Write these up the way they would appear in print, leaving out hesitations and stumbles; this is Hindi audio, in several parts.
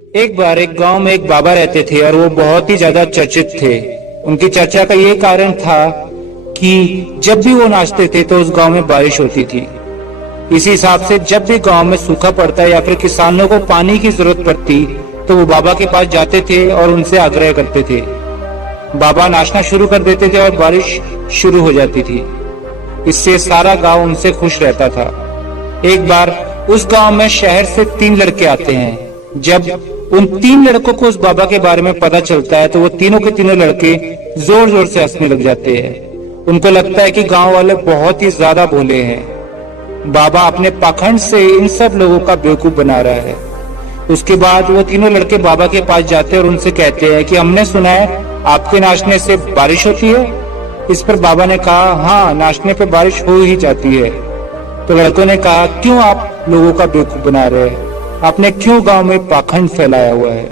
एक बार एक गांव में एक बाबा रहते थे और वो बहुत ही ज्यादा चर्चित थे। उनकी चर्चा का ये कारण था कि जब भी वो नाचते थे तो उस गांव में बारिश होती थी। इसी हिसाब से जब भी गांव में सूखा पड़ता या फिर किसानों को पानी की जरूरत पड़ती तो वो बाबा के पास जाते थे और उनसे आग्रह करते थे। बाबा नाचना शुरू कर देते थे और बारिश शुरू हो जाती थी। इससे सारा गांव उनसे खुश रहता था। एक बार उस गांव में शहर से 3 लड़के आते हैं। जब उन 3 लड़कों को उस बाबा के बारे में पता चलता है तो वो तीनों के तीनों लड़के जोर जोर से हंसने लग जाते हैं। उनको लगता है कि गांव वाले बहुत ही ज्यादा भोले हैं। बाबा अपने पाखंड से इन सब लोगों का बेवकूफ बना रहा है। उसके बाद वो तीनों लड़के बाबा के पास जाते हैं और उनसे कहते हैं कि हमने सुना है आपके नाचने से बारिश होती है। इस पर बाबा ने कहा, हाँ, नाचने पे बारिश हो ही जाती है। तो लड़कों ने कहा, क्यों आप लोगों का बेवकूफ बना रहे हैं? आपने क्यों गांव में पाखंड फैलाया हुआ है?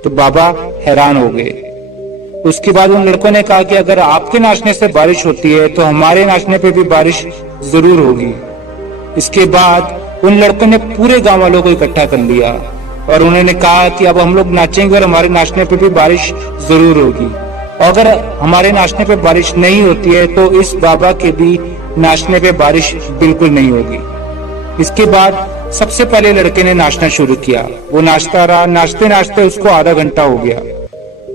तो बाबा हैरान हो गए। उसके बाद उन लड़कों ने कहा कि अगर आपके नाचने से बारिश होती है तो हमारे नाचने पे भी बारिश जरूर होगी। इसके बाद उन लड़कों ने पूरे गांव वालों को इकट्ठा कर लिया और उन्होंने कहा कि अब हम लोग नाचेंगे और हमारे नाचने पे भी बारिश जरूर होगी। और अगर हमारे नाचने पे बारिश नहीं होती है तो इस बाबा के भी नाचने पे बारिश बिल्कुल नहीं होगी। इसके बाद सबसे पहले लड़के ने नाचना शुरू किया। वो नाचता रहा, नाचते नाचते उसको आधा घंटा हो गया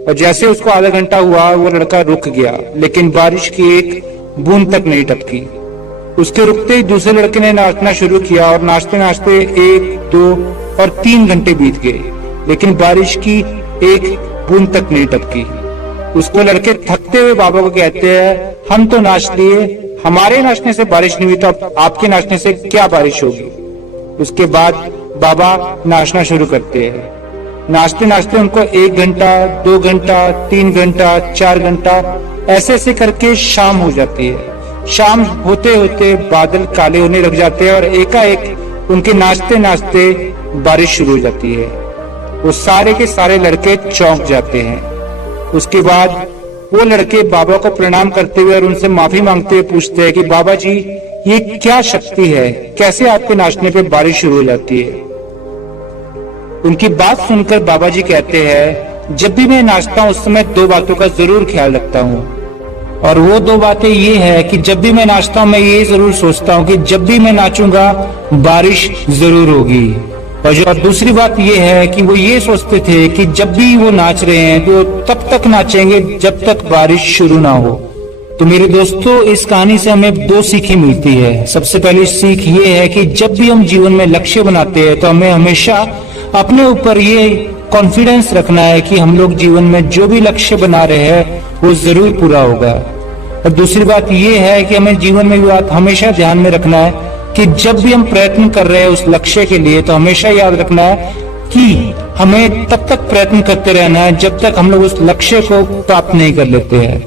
और जैसे उसको आधा घंटा हुआ वो लड़का रुक गया, लेकिन बारिश की एक बूंद तक नहीं टपकी। उसके रुकते ही दूसरे लड़के ने नाचना शुरू किया और नाचते नाचते 1, 2 और 3 घंटे बीत गए, लेकिन बारिश की एक बूंद तक नहीं टपकी। उसको लड़के थकते हुए बाबा को कहते हैं, हम तो नाच लिए, हमारे नाचने से बारिश नहीं हुई तो अब आपके नाचने से क्या बारिश होगी? उसके बाद बाबा नाचना शुरू करते हैं। नाचते नाचते उनको 1 घंटा, 2 घंटा, 3 घंटा, 4 घंटा ऐसे ऐसे करके शाम हो जाती है। शाम होते होते बादल काले होने लग जाते हैं और एकाएक उनके नाचते नाचते बारिश शुरू हो जाती है। वो सारे के सारे लड़के चौंक जाते हैं। उसके बाद वो लड़के बाबा को प्रणाम करते हुए और उनसे माफी मांगते हुए पूछते हैं कि बाबा जी, ये क्या शक्ति है? कैसे आपके नाचने पे बारिश शुरू हो जाती है? उनकी बात सुनकर बाबा जी कहते हैं, जब भी मैं नाचता हूँ उस समय 2 बातों का जरूर ख्याल रखता हूँ, और वो 2 बातें ये है कि जब भी मैं नाचता हूँ मैं ये जरूर सोचता हूँ कि जब भी मैं नाचूंगा बारिश जरूर होगी। और दूसरी बात ये है कि वो ये सोचते थे कि जब भी वो नाच रहे हैं तो तब तक नाचेंगे जब तक बारिश शुरू ना हो। तो मेरे दोस्तों, इस कहानी से हमें 2 सीखें मिलती है। सबसे पहली सीख ये है कि जब भी हम जीवन में लक्ष्य बनाते हैं तो हमें हमेशा अपने ऊपर ये कॉन्फिडेंस रखना है कि हम लोग जीवन में जो भी लक्ष्य बना रहे हैं वो जरूर पूरा होगा। और दूसरी बात ये है कि हमें जीवन में भी बात हमेशा ध्यान में रखना है कि जब भी हम प्रयत्न कर रहे हैं उस लक्ष्य के लिए तो हमेशा याद रखना है कि हमें तब तक प्रयत्न करते रहना है जब तक हम लोग उस लक्ष्य को प्राप्त नहीं कर लेते हैं।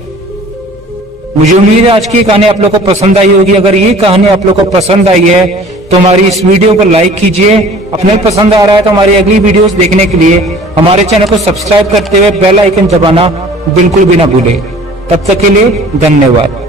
मुझे उम्मीद है आज की कहानी आप लोग को पसंद आई होगी। अगर ये कहानी आप लोग को पसंद आई है तो हमारी इस वीडियो को लाइक कीजिए। अपने पसंद आ रहा है तो हमारी अगली वीडियोस देखने के लिए हमारे चैनल को सब्सक्राइब करते हुए बेल आइकन दबाना बिल्कुल भी ना भूले। तब तक के लिए धन्यवाद।